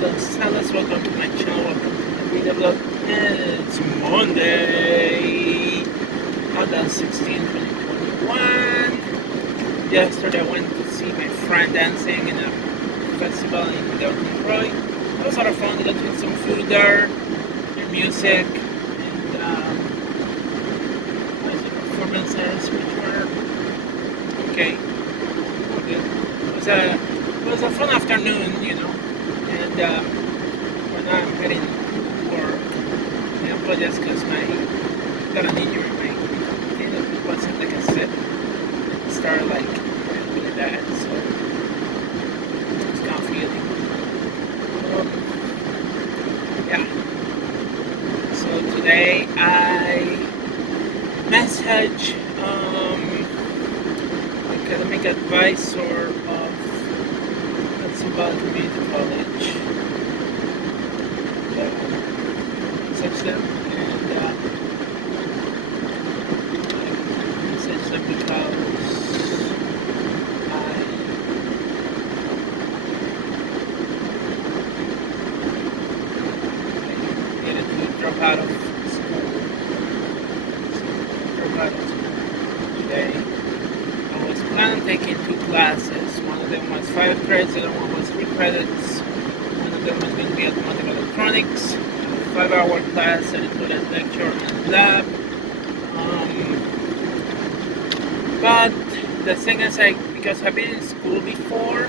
Salas, welcome to my channel, welcome to the video blog. It's Monday, August 16, 2021. Yesterday I went to see my friend dancing in a festival in Delton Troy. It was a lot of fun. They got to eat some food there, and music, and performances which were okay. Good. It was a fun afternoon, you know. And when I'm heading to work, I apologize because I got an injury. It wasn't like I said, it started like really bad, so it's kind of feeling. Yeah. So today I message academic advisor of Pensacola Community College. Message them and message them because I needed to drop out of school. Drop out of school today. I was planning on taking 2 classes. One of them was 5 credits, the other one was 3 credits. One of them was going to be automotive electronics, a 5-hour class that included lecture and lab. But the thing is, because I've been in school before,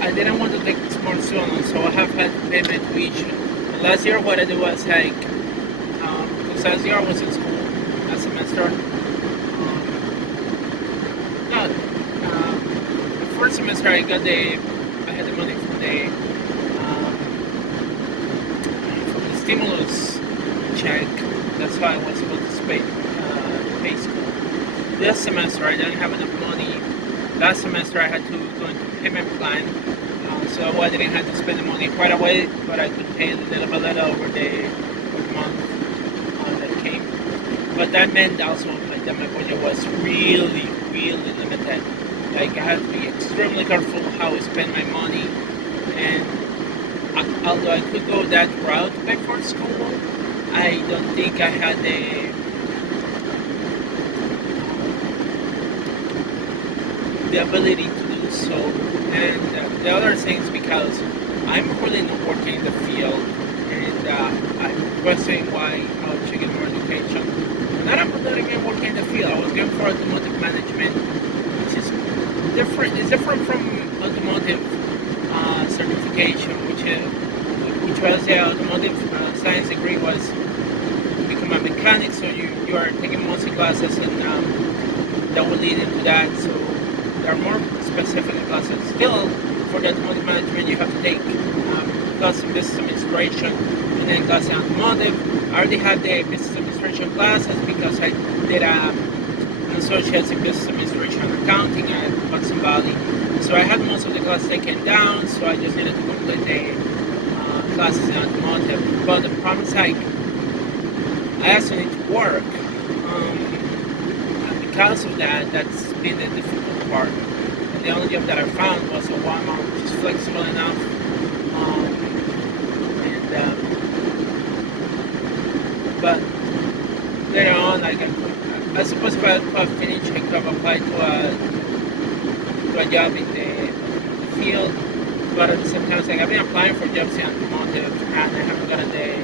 I didn't want to take this more soon, so I have had to pay my tuition. And last year, what I did was because last year I was in school, last semester. The first semester I had the money from the stimulus check. That's why I was able to pay school. This semester I didn't have enough money. Last semester I had to go into payment plan, so I didn't have to spend the money right away, but I could pay little by little over the month that came. But that meant also that my budget was really, really limited. Like, I had to be extremely careful how I spend my money, and although I could go that route back for school, I don't think I had the ability to do so. And the other thing is because I'm really not working in the field, and I'm questioning why I should get more education. Not even working in the field. I was going for automotive management, which is different. It's different from automotive certification, which was the automotive science degree was to become a mechanic. So you are taking mostly classes, and that will lead into that. So there are more specific classes. Still, for the automotive management, you have to take class in business administration and then class in automotive. I already had the business administration classes because I did an associate's in business administration and accounting at Hudson Valley. So I had most of the classes taken down, so I just needed to complete the classes in automotive. But the problem is, I also need to work. Because of that, that's been the difficult part. And the only job that I found was a one-month, which is flexible enough. But later on, I suppose if I could have finished, I could have applied to a job in the field. But at the same time, I've been applying for jobs in automotive, and I haven't gotten a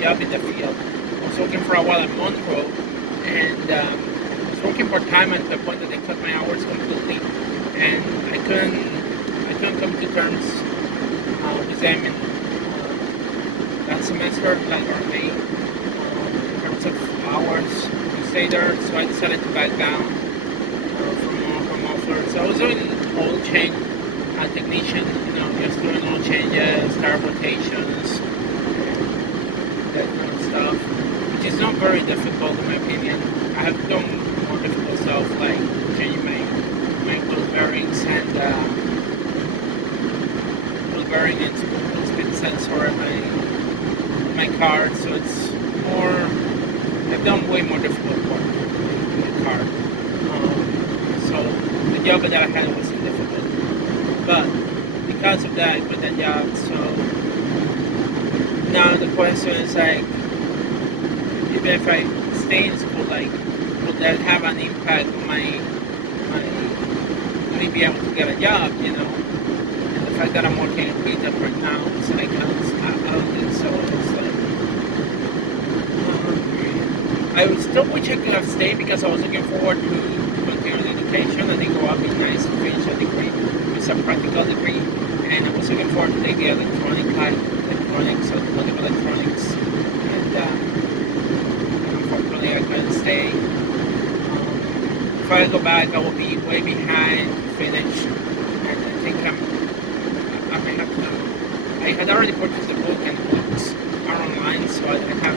job in the field. I was working for a while at Monroe, and I was working part-time at the point that they cut my hours completely, and I couldn't come to terms with them in that semester, like or May, in terms of hours to stay there. So I decided to back down from offer. So I was doing oil change technician, just doing oil changes, tire rotations, that kind of stuff, which is not very difficult in my opinion. I have done more difficult stuff like changing my wheel bearings and speed sensor in my car. So it's more. I've done way more difficult work in the car. So the job that I had wasn't difficult. but because of that, I quit that job. So now the question is like, even if I stay in school, like, would that have an impact on my me be able to get a job? You know, and the fact that I'm working at retail right now, it's like I don't think so. It's like I would still wish I could have stayed because I was looking forward to continuing education. I think it would be nice to finish a degree with a practical degree, and I was looking forward to take the electronics, automotive electronics, and unfortunately I couldn't stay. If I go back, I will be way behind to finish, and I think I may have to. I had already purchased the book, and the books are online, so I have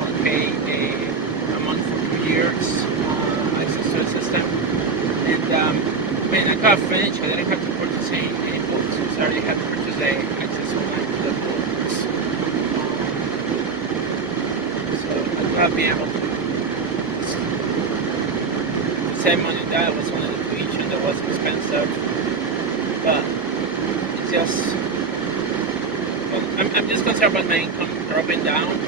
I'll pay a month for 2 years access to the system, and man, I could have finished. I didn't have to purchase any books, so I already had purchased access online to the books, so I could have been able to save money on that. Was only the tuition that was expensive, but it's just. I'm just concerned about my income dropping down,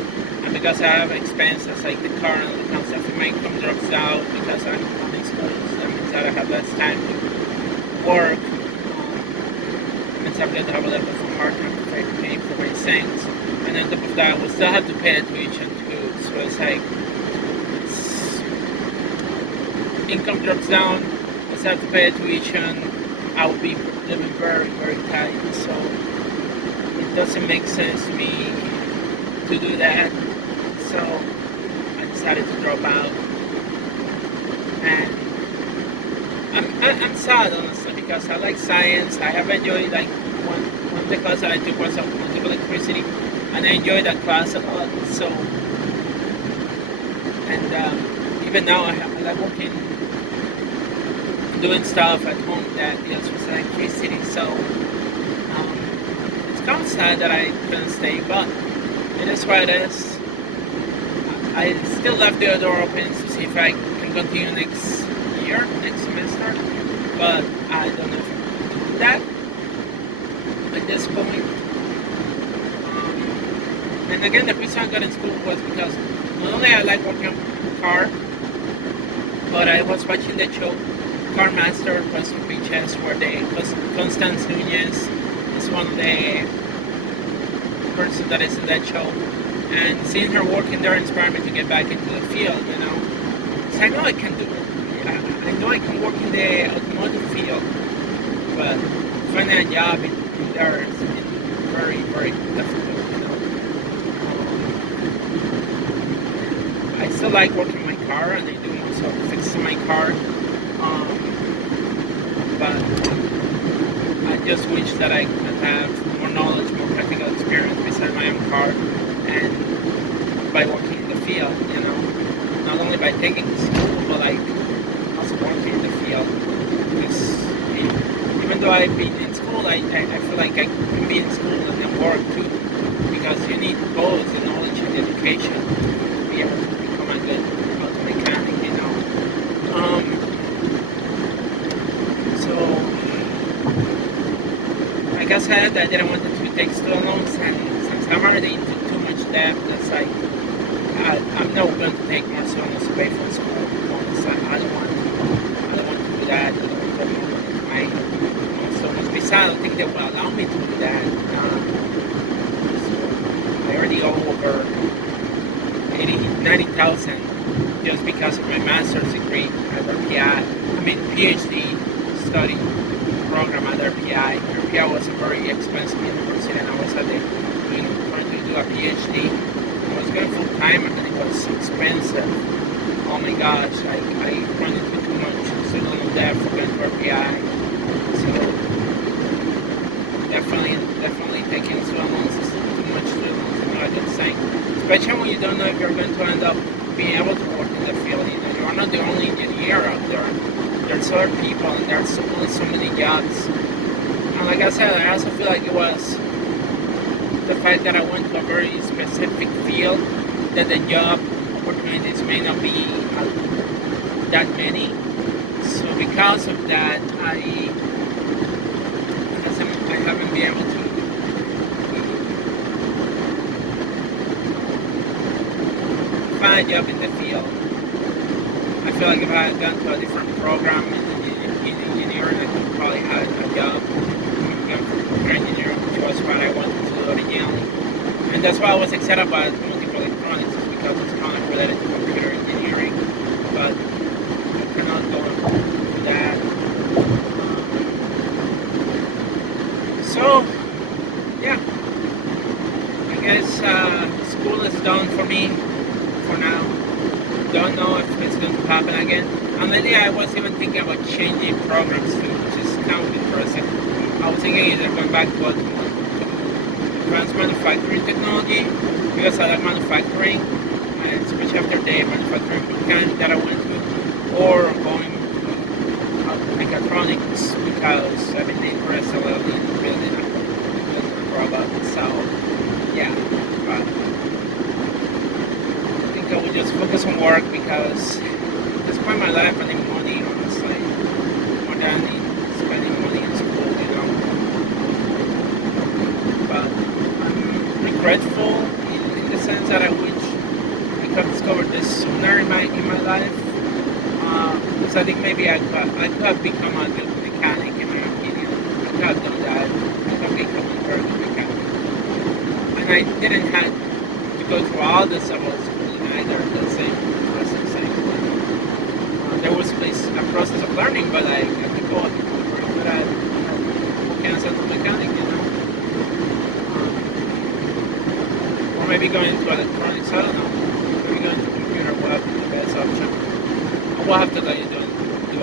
and because I have expenses like the car and the kind of stuff, if my income drops down because I'm in school, so that means that I have less time to work, and so I'm going to have a little bit of a hard time paying for my things, and on top of that, we'll still have to pay the tuition too, so it's like, income drops down, we'll still have to pay the tuition, I will be living very, very tight, so it doesn't make sense to me to do that, so I decided to drop out, and I'm sad honestly because I like science. I have enjoyed like one of the classes that I took was automotive electricity, and I enjoyed that class a lot. So, and even now I like working, doing stuff at home that deals with electricity. So. It's kind of sad that I couldn't stay, but it is what it is. I still left the door open to see if I can continue next semester, but I don't know if I can do that at this point. And again, the reason I got in school was because not only I like working on car, but I was watching the show Car Master was from VHS where Constance Nunez is one of the person that is in that show, and seeing her working there inspired me to get back into the field, you know. So I know I can do it. I know I can work in the automotive field, but finding a job in there is very, very difficult, you know. I still like working my car, and I do most of fixing my car, but I just wish that I could have more knowledge, more practical experience beside my own car, and by working in the field, you know, not only by taking school, but like also working in the field. Because even though I've been in school, I feel like I can be in school and then work too, because you need both the knowledge and the education to be able to become a good auto mechanic, you know. So. Like I said, I didn't want to take student loans, and since I'm already into too much debt, it's like I'm not going to take more student loans to pay for school. I don't want to do that. I don't want to pay my student loans. Besides, I don't think they will allow me to do that. So I already owe over 90,000 just because of my master's degree at RPI. PhD study program at RPI. RPI was a very expensive university, and I was trying to do a PhD. I was going full time, and it was expensive. Oh my gosh, I run into too much student loan debt for going to RPI. So definitely taking student loans is too much student loans. You know what I'm saying? Especially when you don't know if you're going to end up being able to work in the field. You know, you're not the only engineer out there. There's other people, and there's only so many jobs. And like I said, I also feel like it was the fact that I went to a very specific field that the job opportunities may not be that many. So because of that, I haven't been able to find a job in the field. I feel like if I had gone to a different program in engineering, I could probably have a job. I'm for computer engineering, which was what I wanted to do originally. And that's why I was excited about multiple electronics, is because it's kind of related to computer engineering. But we're not going to that. So, yeah. I guess school is done for me for now. Don't know if it's going to happen again. And lately I was even thinking about changing programs too, which is kind of interesting. I was thinking either going back to advanced manufacturing technology, because I like manufacturing, and especially after the manufacturing bootcamp that I went to, or going to mechatronics, because I've been interested a lot in building a robot. So, yeah. But I would just focus on work, because at this point in my life I need money, honestly, more than I need spending money in school, you know. But I'm regretful in the sense that I wish I could have discovered this sooner in my life, because I think maybe I could have become a good mechanic, in my opinion. I could have done that. I could have become a very good mechanic, and I didn't have to go through all this level of schooling either. The same there was a process of learning, but I could go and be very good at working as a mechanic, you know. Or maybe going into electronics, I don't know. Maybe going to computer will have the best option. I will have to let you do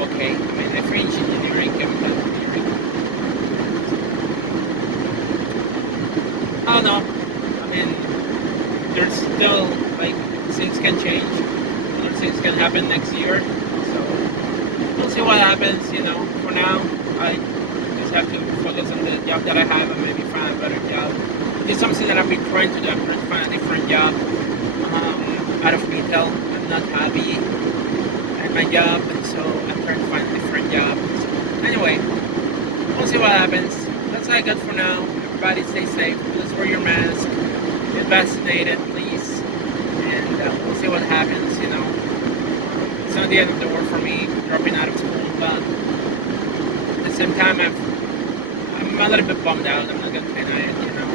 okay. I mean, I finished engineering, chemical engineering. I don't know. I mean, there's still, like, things can change. Other things can happen next year. So, we'll see what happens, you know. For now, I just have to focus on the job that I have and maybe find a better job. It's something that I've been trying to do. I'm trying to find a different job out of retail. I'm not happy at my job, so I'm trying to find a different job. So, anyway, we'll see what happens. That's all I got for now. Everybody stay safe. Please wear your mask. Get vaccinated, please. And we'll see what happens, you know. It's not the end of the world for me dropping out of school, but at the same time, I'm a little bit bummed out. I'm not going to deny it, you know.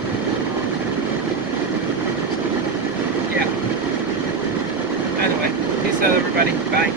Yeah. Anyway, peace out, everybody. Bye.